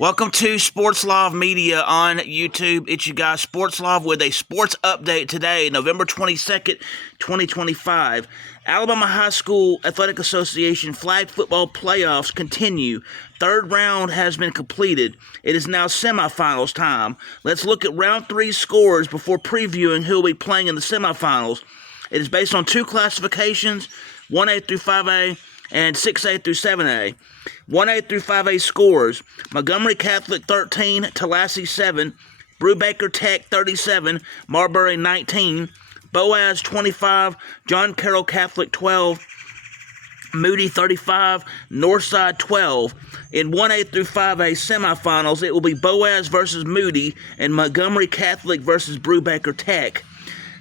Welcome to Sports Live Media on YouTube. It's your guy Sports Live with a sports update today, November 22nd, 2025. Alabama High School Athletic Association flag football playoffs continue. Third round has been completed. It is now semifinals time. Let's look at round 3 scores before previewing who will be playing in the semifinals. It is based on 2 classifications, 1A through 5A and 6A through 7A. 1A through 5A scores: Montgomery Catholic 13, Tallahassee 7, Brubaker Tech 37, Marbury 19, Boaz 25, John Carroll Catholic 12, Moody 35, Northside 12. In 1A through 5A semifinals, it will be Boaz versus Moody and Montgomery Catholic versus Brubaker Tech.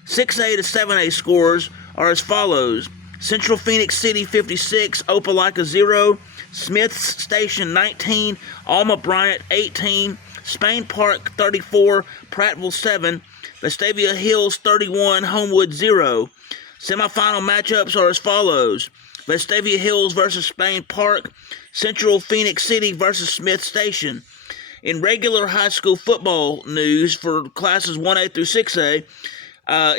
6A to 7A scores are as follows: Central Phoenix City 56, Opelika 0, Smith's Station 19, Alma Bryant 18, Spain Park 34, Prattville 7, Vestavia Hills 31, Homewood 0. Semifinal matchups are as follows: Vestavia Hills versus Spain Park, Central Phoenix City versus Smith Station. In regular high school football news for classes 1A through 6A,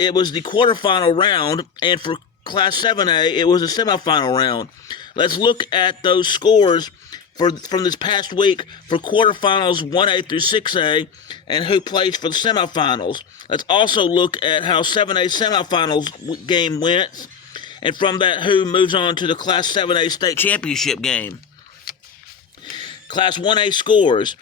it was the quarterfinal round, and for Class 7A, it was a semifinal round. Let's look at those scores from this past week for quarterfinals 1A through 6A and who plays for the semifinals. Let's also look at how 7A semifinals game went, and from that, who moves on to the Class 7A state championship game. Class 1A scores: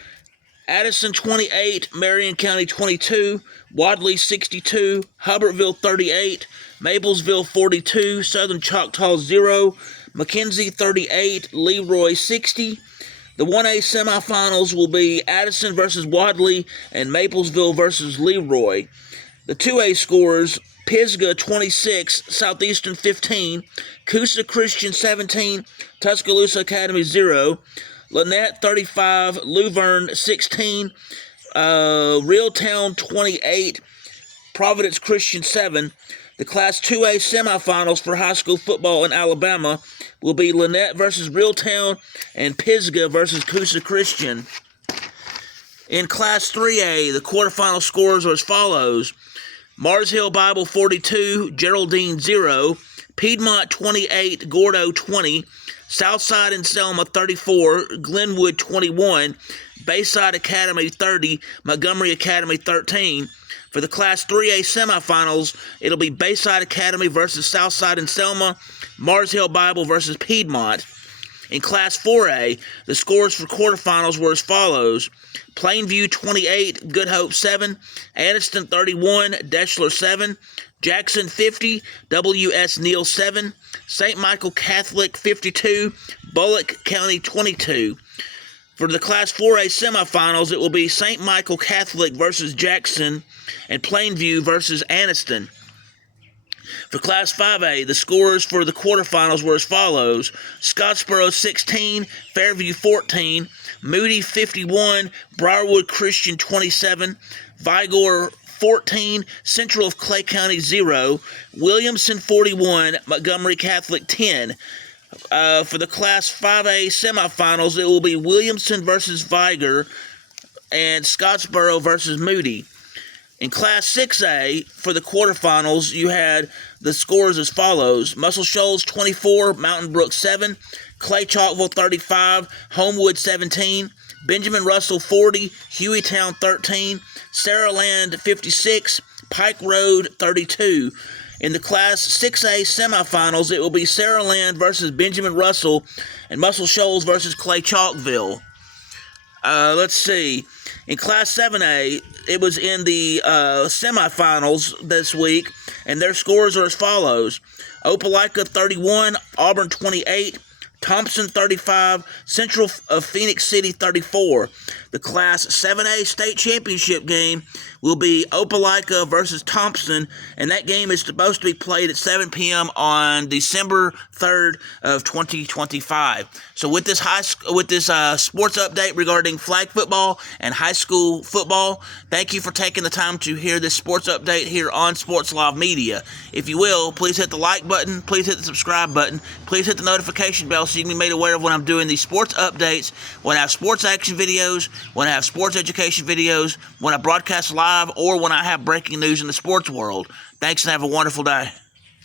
Addison 28, Marion County 22, Wadley 62, Hubbardville 38, Maplesville 42, Southern Choctaw 0, McKenzie 38, Leroy 60. The 1A semifinals will be Addison versus Wadley and Maplesville versus Leroy. The 2A scores: Pisgah 26, Southeastern 15, Coosa Christian 17, Tuscaloosa Academy 0, Lynette 35, Luverne 16, Reeltown 28, Providence Christian 7. The Class 2A semifinals for high school football in Alabama will be Lynette versus Reeltown and Pisgah versus Coosa Christian. In Class 3A, the quarterfinal scores are as follows: Mars Hill Bible 42, Geraldine 0, Piedmont 28, Gordo 20, Southside and Selma 34, Glenwood 21, Bayside Academy 30, Montgomery Academy 13. For the Class 3A semifinals, it'll be Bayside Academy versus Southside and Selma, Mars Hill Bible versus Piedmont. In Class 4A, the scores for quarterfinals were as follows: Plainview 28, Good Hope 7, Addison 31, Deschler 7, Jackson 50, W.S. Neal 7, St. Michael Catholic 52, Bullock County 22. For the Class 4A semifinals, it will be St. Michael Catholic versus Jackson and Plainview versus Anniston. For Class 5A, the scores for the quarterfinals were as follows: Scottsboro 16, Fairview 14, Moody 51, Briarwood Christian 27, Vigor 14, Central of Clay County 0, Williamson 41, Montgomery Catholic 10. For the Class 5A semifinals, it will be Williamson versus Vigor and Scottsboro versus Moody. In Class 6A, for the quarterfinals, you had the scores as follows: Muscle Shoals 24, Mountain Brook 7, Clay Chalkville 35, Homewood 17, Benjamin Russell 40, Hueytown 13, Saraland 56, Pike Road 32. In the Class 6A semifinals, it will be Saraland versus Benjamin Russell and Muscle Shoals versus Clay Chalkville. Let's see. In Class 7A, it was in the semifinals this week, and their scores are as follows: Opelika 31, Auburn 28, Thompson 35, Central of Phoenix City 34. The Class 7A state championship game will be Opelika versus Thompson, and that game is supposed to be played at 7 p.m. on December 3rd of 2025. So with this sports update regarding flag football and high school football, thank you for taking the time to hear this sports update here on Sports Live Media. If you will, please hit the like button, please hit the subscribe button, please hit the notification bell so you can be made aware of when I'm doing these sports updates, when I have sports action videos, when I have sports education videos, when I broadcast live, or when I have breaking news in the sports world. Thanks and have a wonderful day.